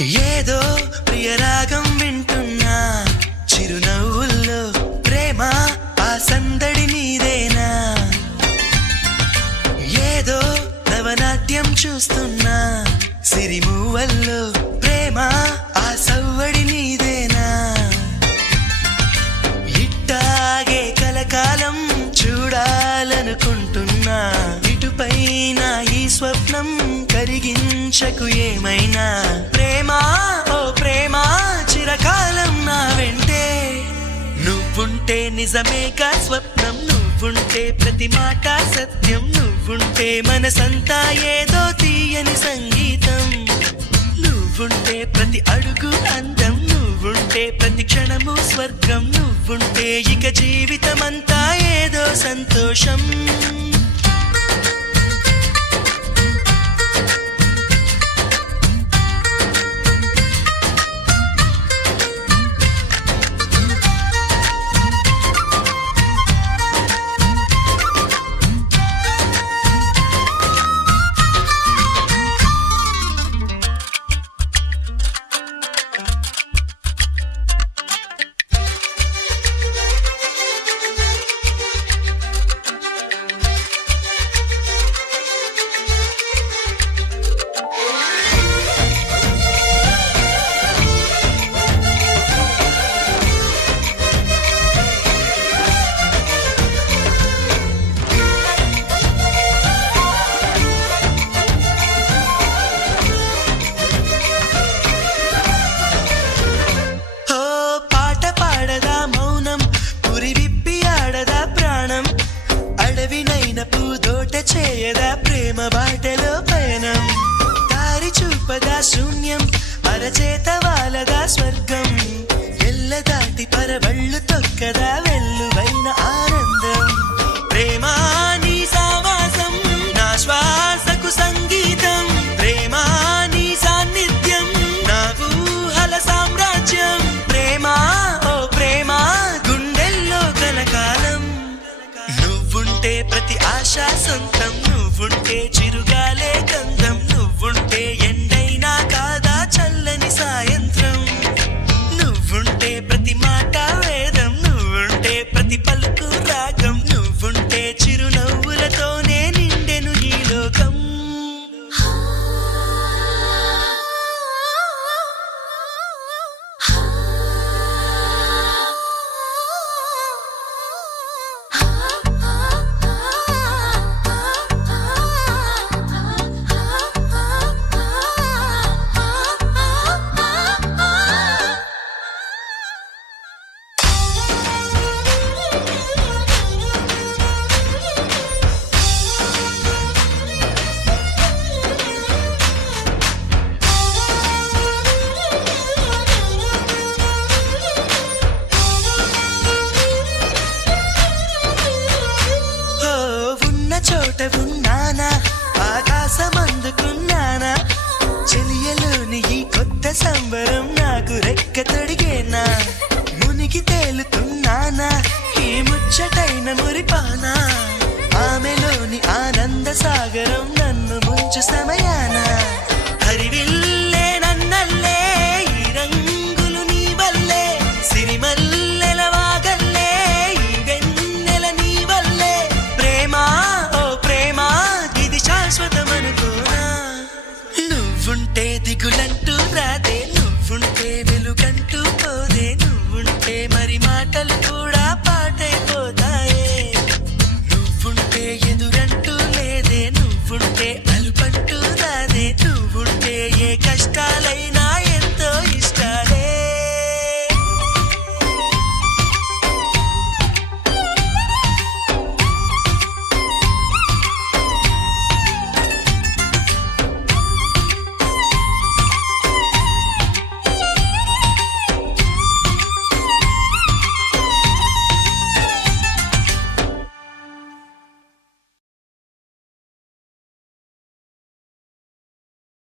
ఏదో ప్రియరాగం వింటున్నా చిరునవ్వుల్లో ప్రేమ ఆ సందడి నీదేనా ఏదో నవనాట్యం చూస్తున్నా సిరిమూవల్లో ప్రేమ ఆ సవ్వడి నీదేనా ఇట్టాగే కలకాలం చూడాలనుకుంటున్నా ఇటుపైన ఈ స్వప్నం కరిగించకు ఏమైనా ప్రేమ ఓ ప్రేమ చిరకాలం నా వెంటే నువ్వుంటే నిజమేగా స్వప్నం నువ్వుంటే ప్రతి మాట సత్యం నువ్వుంటే మనసంతా ఏదో తీయని సంగీతం నువ్వుంటే ప్రతి అడుగు అందం నువ్వుంటే ప్రతి క్షణము స్వర్గం నువ్వుంటే ఇక జీవితమంతా ఏదో సంతోషం చేయదా ప్రేమ బాటలో పయనం దారి చూపదా శూన్యం అరచేత వాలదా స్వర్గం ఎల్ల దాటి పరవళ్ళు తొక్కదా వెల్లువైన ఆనందం ప్రేమ నీ సావాసం నా శ్వాసకు సంగీతం ప్రేమ నీ సాన్నిధ్యం నా ఊహల సామ్రాజ్యం ప్రేమ ఓ ప్రేమ గుండెల్లో కలకాలం నువ్వుంటే ప్రతి ఆశ సొంతం నువ్వుంటే చిరుగాలే గంధం నువ్వుంటే ఎండైనా కాదా చల్లని సాయంత్రం నువ్వుంటే ప్రతి మాట వేదం నువ్వుంటే ప్రతి పలుకు రాగం నువ్వుంటే చిరునవ్వులతోనే నిండెను ఈ లోకం చోట ఉన్నానా ఆకాశం అందుకున్నానా చెలియలోని ఈ కొత్త సంబరం నాకు రెక్క తొడిగేనా మునిగి తేలుతున్నానా ఈ ముచ్చటైన మురిపానా ఆమెలోని ఆనంద సాగరం నన్ను ముంచు సమయాన హరివిల్లే నన్నల్లే ఈ రంగులు నీ వల్లే సిరిమల్లెల వాగల్లే ఈ వెన్నెల నీ వల్లే ప్రేమ శాశ్వతమనుకోనా నువ్వుంటే దిగులంటూ రాదు